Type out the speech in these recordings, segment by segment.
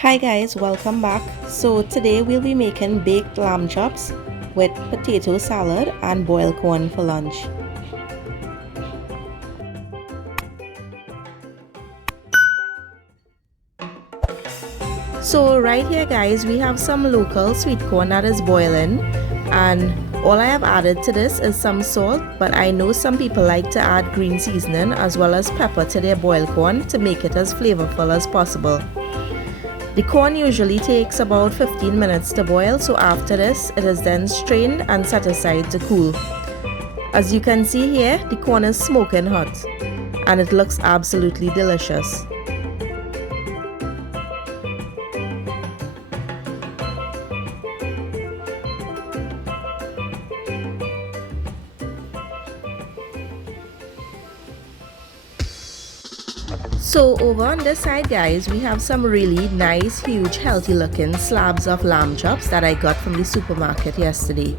Hi guys, welcome back. So today we'll be making baked lamb chops with potato salad and boiled corn for lunch. So right here guys, we have some local sweet corn that is boiling, and all I have added to this is some salt, but I know some people like to add green seasoning as well as pepper to their boiled corn to make it as flavorful as possible. The corn usually takes about 15 minutes to boil, so after this it is then strained and set aside to cool. As you can see here, the corn is smoking hot and it looks absolutely delicious. So over on this side guys, we have some really nice, huge, healthy looking slabs of lamb chops that I got from the supermarket yesterday.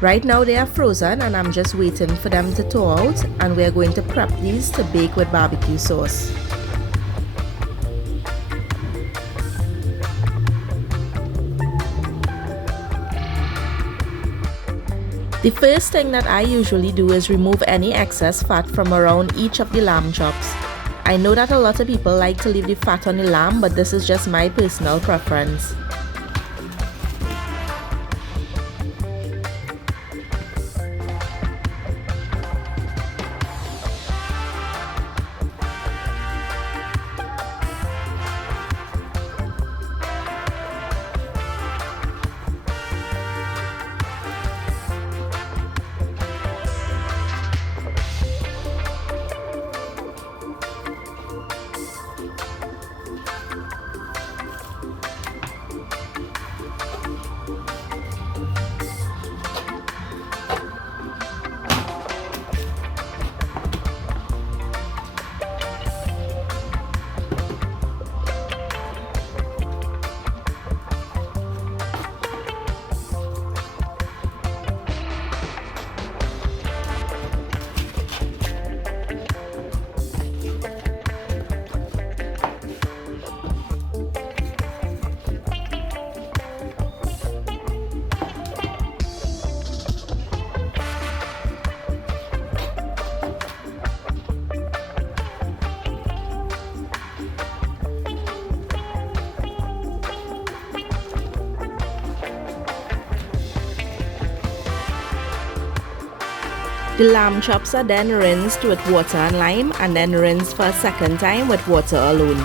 Right now they are frozen and I'm just waiting for them to thaw out, and we're going to prep these to bake with barbecue sauce. The first thing that I usually do is remove any excess fat from around each of the lamb chops. I know that a lot of people like to leave the fat on the lamb, but this is just my personal preference. The lamb chops are then rinsed with water and lime, and then rinsed for a second time with water alone.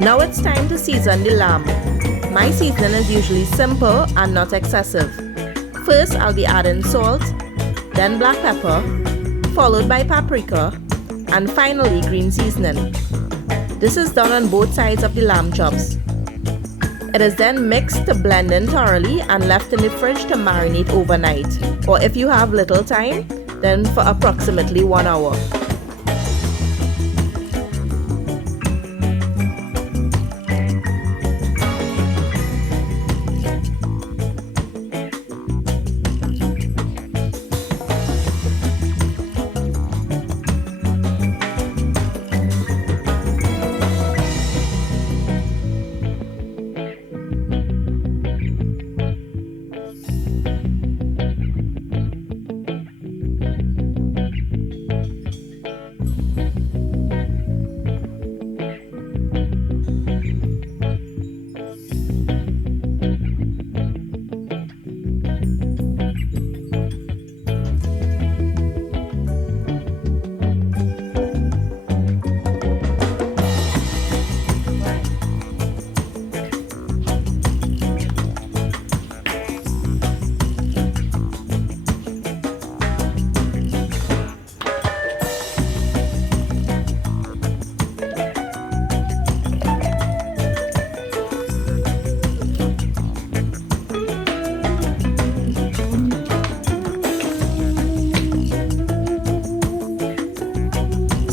Now it's time to season the lamb. My seasoning is usually simple and not excessive. First I'll be adding salt, then black pepper, followed by paprika, and finally green seasoning. This is done on both sides of the lamb chops. It is then mixed to blend in thoroughly and left in the fridge to marinate overnight, or if you have little time, then for approximately 1 hour.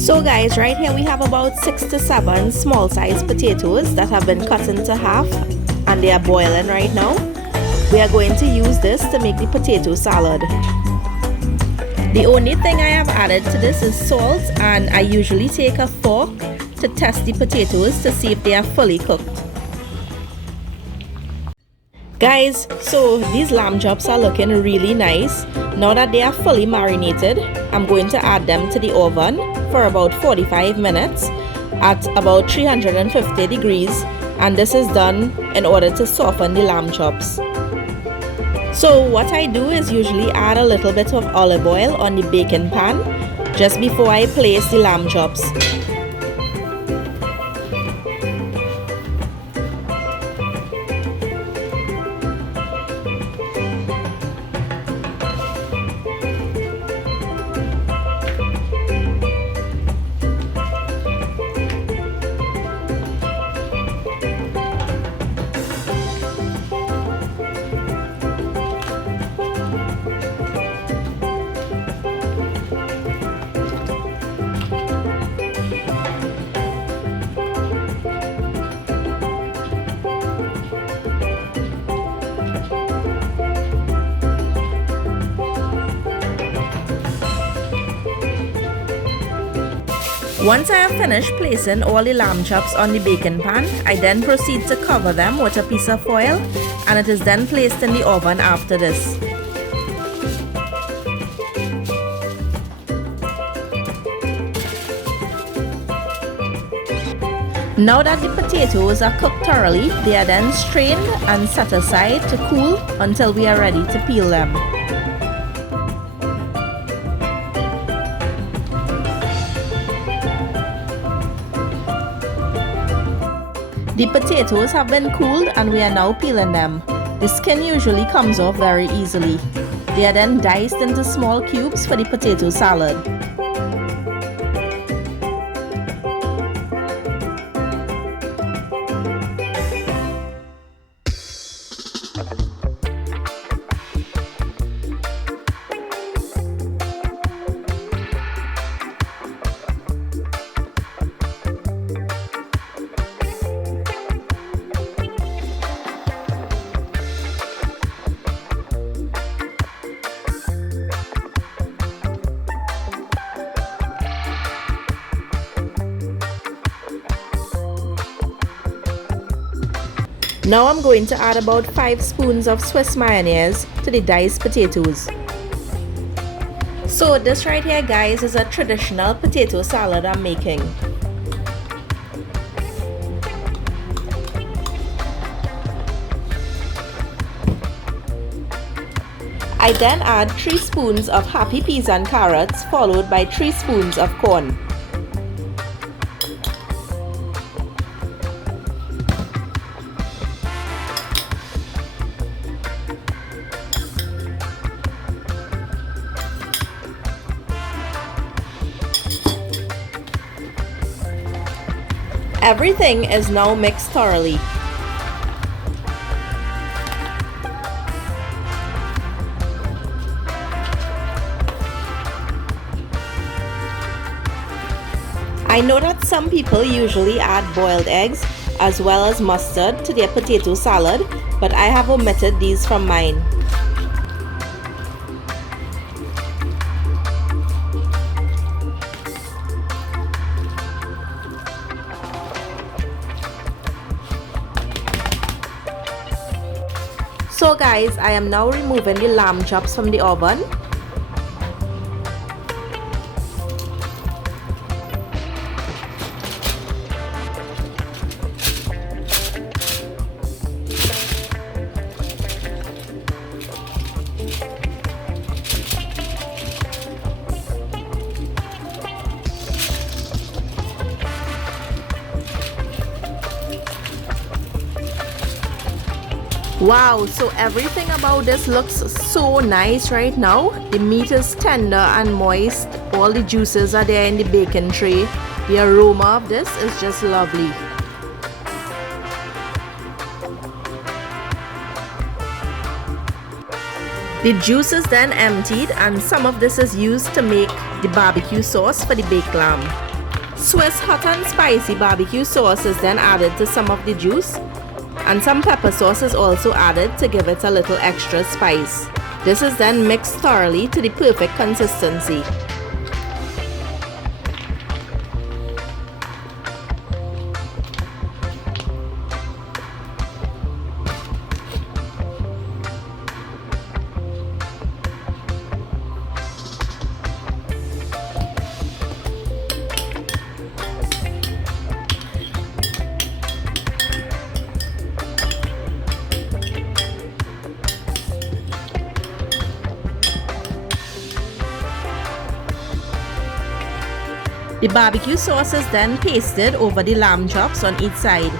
So guys, right here we have about 6 to 7 small sized potatoes that have been cut into half and they are boiling right now. We are going to use this to make the potato salad. The only thing I have added to this is salt, and I usually take a fork to test the potatoes to see if they are fully cooked. Guys, so these lamb chops are looking really nice. Now that they are fully marinated, I'm going to add them to the oven for about 45 minutes at about 350 degrees, and this is done in order to soften the lamb chops. So what I do is usually add a little bit of olive oil on the baking pan just before I place the lamb chops. Once I have finished placing all the lamb chops on the baking pan, I then proceed to cover them with a piece of foil, and it is then placed in the oven after this. Now that the potatoes are cooked thoroughly, they are then strained and set aside to cool until we are ready to peel them. The potatoes have been cooled and we are now peeling them. The skin usually comes off very easily. They are then diced into small cubes for the potato salad. Now I'm going to add about 5 spoons of Swiss mayonnaise to the diced potatoes. So this right here, guys, is a traditional potato salad I'm making. I then add 3 spoons of happy peas and carrots, followed by 3 spoons of corn. Everything is now mixed thoroughly. I know that some people usually add boiled eggs as well as mustard to their potato salad, but I have omitted these from mine. So guys, I am now removing the lamb chops from the oven. Wow, so everything about this looks so nice right now. The meat is tender and moist. All the juices are there in the baking tray. The aroma of this is just lovely. The juice is then emptied and some of this is used to make the barbecue sauce for the baked lamb. Swiss hot and spicy barbecue sauce is then added to some of the juice, and some pepper sauce is also added to give it a little extra spice. This is then mixed thoroughly to the perfect consistency. The barbecue sauce is then pasted over the lamb chops on each side.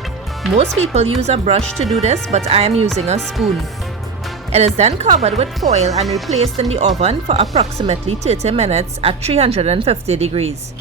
Most people use a brush to do this, but I am using a spoon. It is then covered with foil and replaced in the oven for approximately 30 minutes at 350 degrees.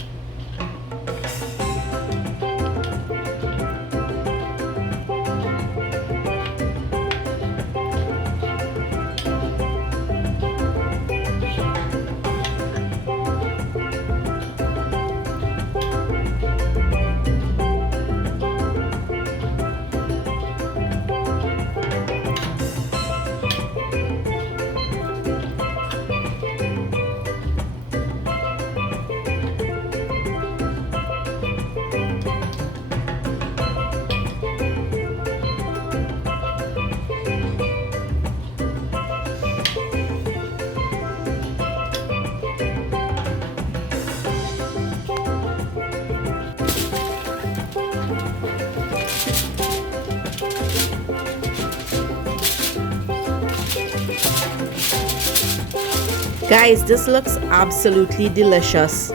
Guys, this looks absolutely delicious.